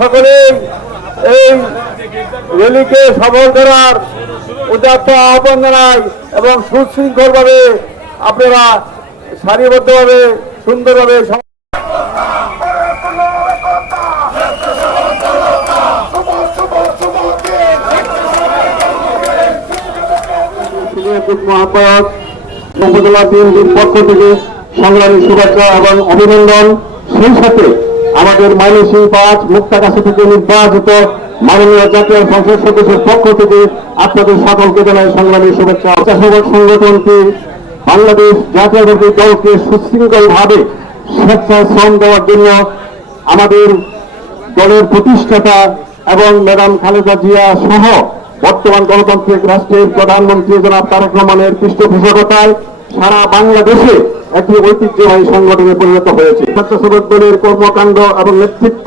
সকলেই এই র্যালিকে সফল করার উদাত্ত আহ্বান জানাই এবং সুশৃঙ্খলভাবে আপনারা সারিবদ্ধভাবে সুন্দরভাবে আহ্বায়ক উপজেলা বিএনপির পক্ষ থেকে সংগ্রামী শুভেচ্ছা এবং অভিনন্দন। সেই সাথে আমাদের ময়মনসিংহ-৫ মুক্তাগাছা থেকে নির্বাচিত মাননীয় জাতীয় সংসদ সদস্যের পক্ষ থেকে আপনাদের সকলকে জানাই সংগ্রামী শুভেচ্ছা। স্বেচ্ছাসেবক সংগঠনটি বাংলাদেশ জাতীয়তাবাদী দলকে সুশৃঙ্খলভাবে স্বেচ্ছায় শ্রম দেওয়ার জন্য আমাদের দলের প্রতিষ্ঠাতা এবং ম্যাডাম খালেদা জিয়া সহ বর্তমান গণতান্ত্রিক রাষ্ট্রের প্রধানমন্ত্রী জনাব তারেক রহমানের পৃষ্ঠপোষকতায় সারা বাংলাদেশে একটি ঐতিহ্যবাহী সংগঠনে পরিণত হয়েছে। স্বেচ্ছাসেবক দলের কর্মকাণ্ড এবং নেতৃত্ব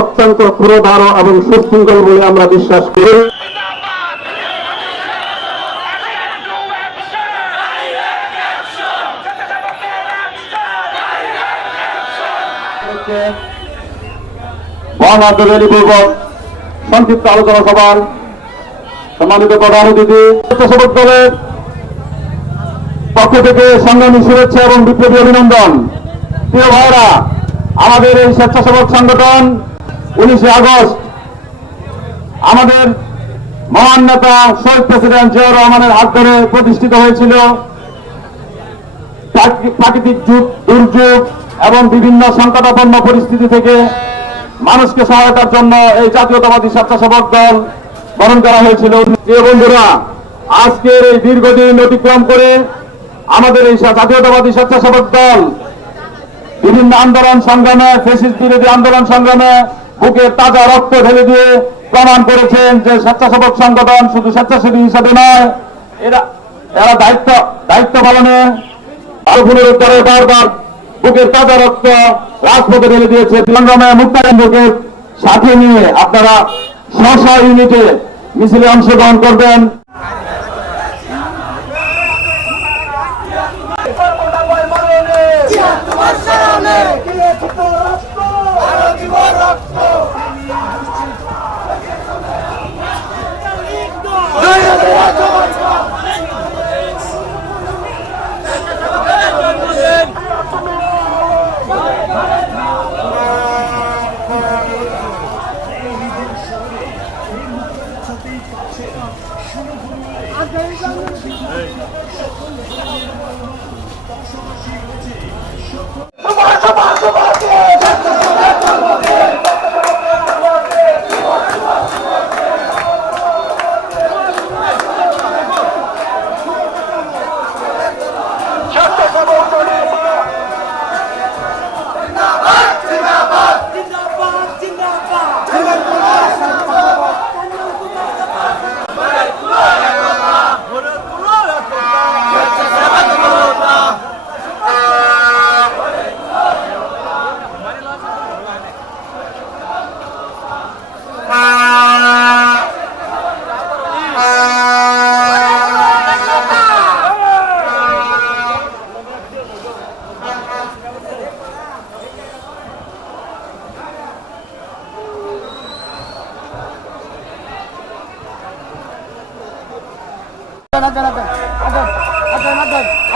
অত্যন্ত ক্ষুরধার এবং সুশৃঙ্খল বলে আমরা বিশ্বাস করি। বর্ণাঢ্যপূর্বক সংক্ষিপ্ত আলোচনা সভার সম্মানিত প্রধান অতিথি, স্বেচ্ছাসেবক দলের পক্ষ থেকে সংগ্রামী শুভেচ্ছা এবং বিপ্লবী অভিনন্দন। প্রিয় ভাইরা, আমাদের এই স্বেচ্ছাসেবক সংগঠন 19 আগস্ট আমাদের মহান নেতা শহীদ প্রেসিডেন্ট জিয়াউর রহমানের হাত ধরে প্রতিষ্ঠিত হয়েছিল। প্রাকৃতিক দুর্যোগ এবং বিভিন্ন সংকটাপন্ন পরিস্থিতি থেকে মানুষকে সহায়তার জন্য এই জাতীয়তাবাদী স্বেচ্ছাসেবক দল গঠন করা হয়েছিল। প্রিয় বন্ধুরা, আজকের এই দীর্ঘদিন অতিক্রম করে আমাদের এই জাতীয়তাবাদী স্বেচ্ছাসেবক দল বিভিন্ন আন্দোলন সংগ্রামে, ফ্যাসিস্ট বিরোধী আন্দোলন সংগ্রামে বুকে তাজা রক্ত ঢেলে দিয়ে প্রমাণ করেছেন যে স্বেচ্ছাসেবক সংগঠন শুধু স্বেচ্ছাসেবী হিসাবে নয়, এরা দায়িত্ব পালনে পুনরুদ্ধারে বারবার বুকের তাজা রক্ত রাজপথে ঢেলে দিয়েছে। সংগ্রামে মুক্তাগাছাকে সাথে নিয়ে আপনারা স্ব ইউনিটে মিছিলে অংশগ্রহণ করবেন।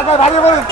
আগে ভালো বলুন।